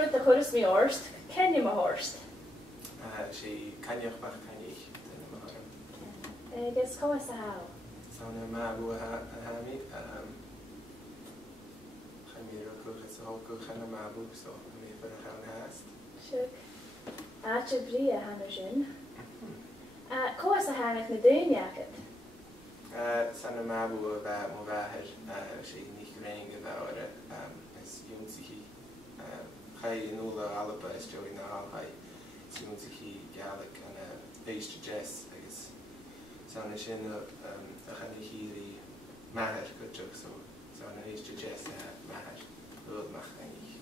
brut a chorus mi orst, ken je ma horst? She Coinneach MacCoinnich den mar. Gus coas a how? Sauna mabu hami. Chamir coch is all coch and mabu so me for a gaan haast. Shuk. Ache brie hanujin. Coas a hang at na dune jacket. Sauna mabu about movaher. She nicht reining about it. Is junsihi. Chai nula alaba is joey na alhai. Junsihi Gaelic and Easter Jess, I guess. Sauna shin a chanihiri maher good joke so sauna Easter Jess maher good MacCoinnich.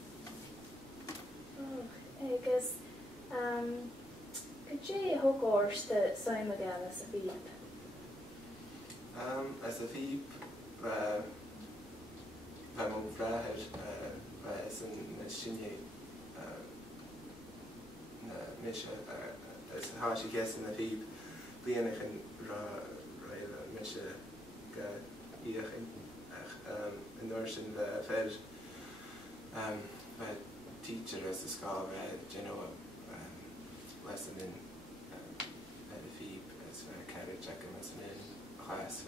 Oh, gus could you hook ors the Simon Galas a beep? As a veep mo vraher as an shinye Misha as how she gets in the veep Pìobaire Misha Iachin in Norsen the teacher as the scholar lesson in the veep as carriage as in class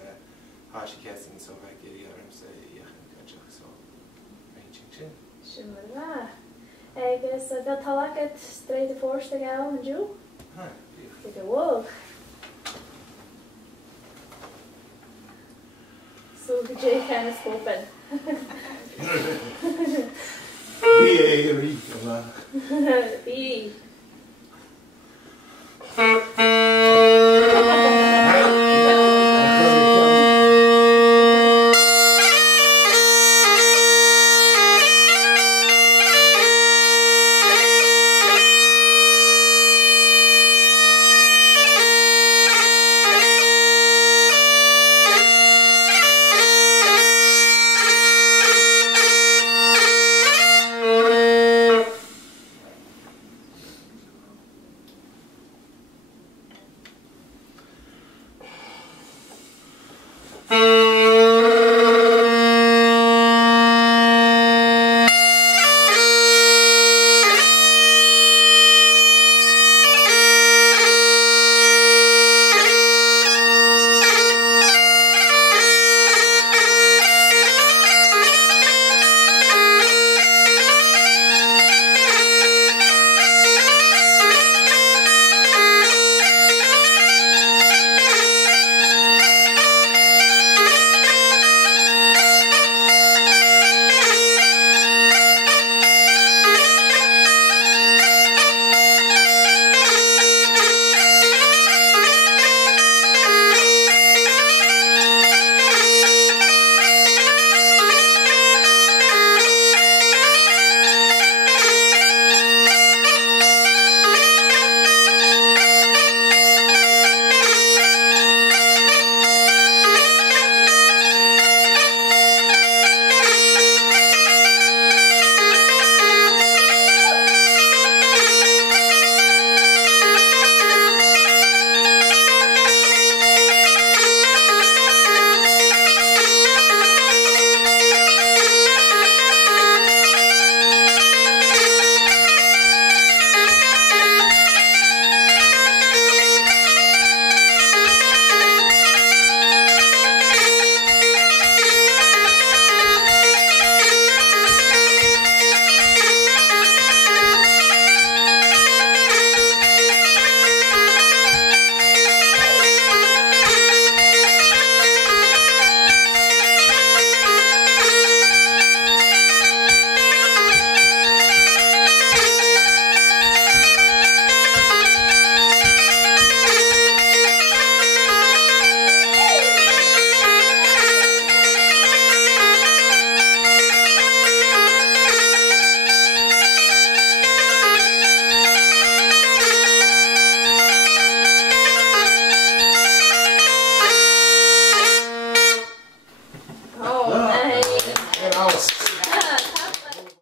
how she gets in so I get so Iachin so ranging chin. Shimmer guess I felt like it straight to force the gal and you? Like a wolf. So the J can is open. B.